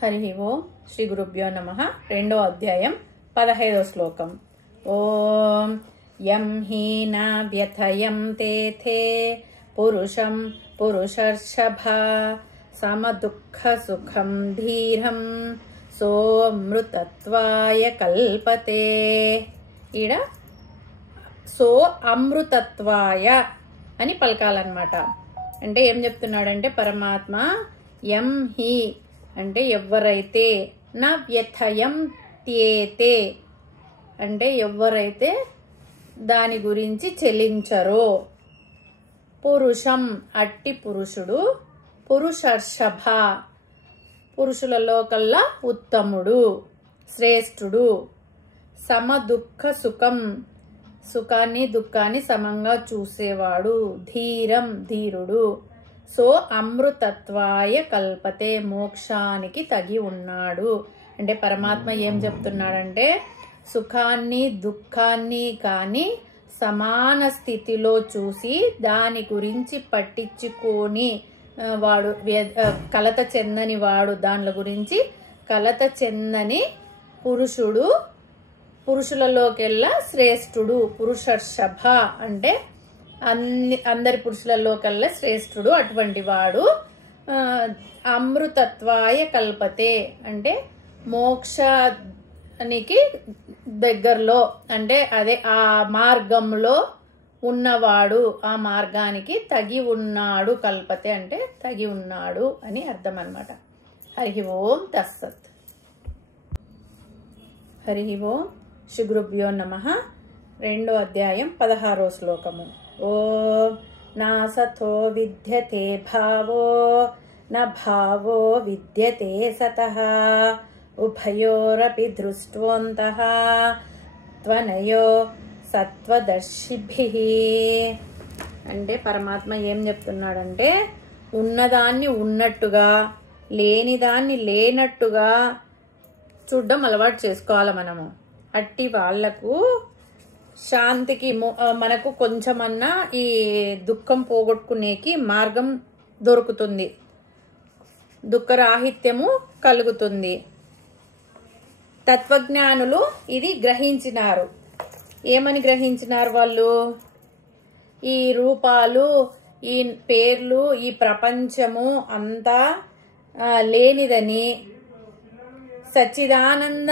హరి ఓం శ్రీ గురుభ్యో నమః. రెండో అధ్యాయం 15వ శ్లోకం. ఓం యం హీనా వ్యథయం తేథే పురుషం పురుషర్షభ సమదుఃఖ సుఖం ధీరం సోమృతత్వాయ కల్పతే. ఈడ సో అమృతత్వాయ అని పలకాలన్నమాట. అంటే ఏం చెప్తున్నాడంటే పరమాత్మ యం హి అంటే ఎవరైతే, నా వ్యథయం త్యేతే అంటే ఎవరైతే దాని గురించి చెలించరో, పురుషం అట్టి పురుషుడు, పురుషర్షభ పురుషులలో కల్లా ఉత్తముడు శ్రేష్ఠుడు, సమదుఃఖ సుఖం సుఖాన్ని దుఃఖాన్ని సమంగా చూసేవాడు, ధీరం ధీరుడు, సో అమృతత్వాయ కల్పతే మోక్షానికి తగి ఉన్నాడు. అంటే పరమాత్మ ఏం చెప్తున్నాడంటే సుఖాన్ని దుఃఖాన్ని కానీ సమాన స్థితిలో చూసి దాని గురించి పట్టించుకొని వాడు కలత చెందని వాడు, దాని గురించి కలత చెందని పురుషుడు, పురుషులలోకెల్లా శ్రేష్ఠుడు, పురుషర్షభ అంటే అందరి పురుషులలో కల్లా శ్రేష్ఠుడు, అటువంటి వాడు. అమృతత్వాయ కల్పతే అంటే మోక్షానికి దగ్గరలో, అంటే అదే ఆ మార్గంలో ఉన్నవాడు, ఆ మార్గానికి తగి ఉన్నాడు. కల్పతే అంటే తగి ఉన్నాడు అని అర్థం అన్నమాట. హరి ఓం తస్సత్. హరి ఓం శ్రీ గురుభ్యో నమః. రెండో అధ్యాయం 16వ శ్లోకము. ఓం నాసతో విద్యతే భావో న భావో విద్యతే సతః ఉభయోరపి దృష్ట్వోంతః త్వనయో సత్వదర్శిభిః. అంటే పరమాత్మ ఏం చెప్తున్నాడంటే ఉన్నదాన్ని ఉన్నట్టుగా, లేనిదాన్ని లేనట్టుగా చూడడం అలవాటు చేసుకోవాలి మనము. అట్టి వాళ్లకు శాంతికి, మనకు కొంచెమన్నా ఈ దుఃఖం పోగొట్టుకునేకి మార్గం దొరుకుతుంది, దుఃఖరాహిత్యము కలుగుతుంది. తత్వజ్ఞానులు ఇది గ్రహించినారు. ఏమని గ్రహించినారు వాళ్ళు? ఈ రూపాలు, ఈ పేర్లు, ఈ ప్రపంచము అంతా లేనిదని, సచ్చిదానంద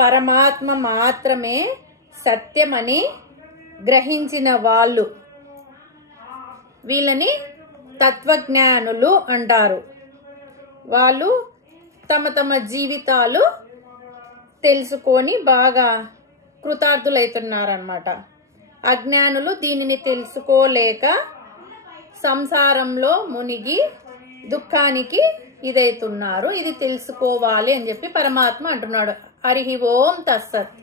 పరమాత్మ మాత్రమే సత్యమని గ్రహించిన వాళ్ళు, వీళ్ళని తత్వజ్ఞానులు అంటారు. వాళ్ళు తమ తమ జీవితాలు తెలుసుకొని బాగా కృతార్థులైతున్నారన్నమాట. అజ్ఞానులు దీనిని తెలుసుకోలేక సంసారంలో మునిగి దుఃఖానికి ఇదైతున్నారు. ఇది తెలుసుకోవాలి అని చెప్పి పరమాత్మ అంటున్నాడు. హరి ఓం తస్సత్.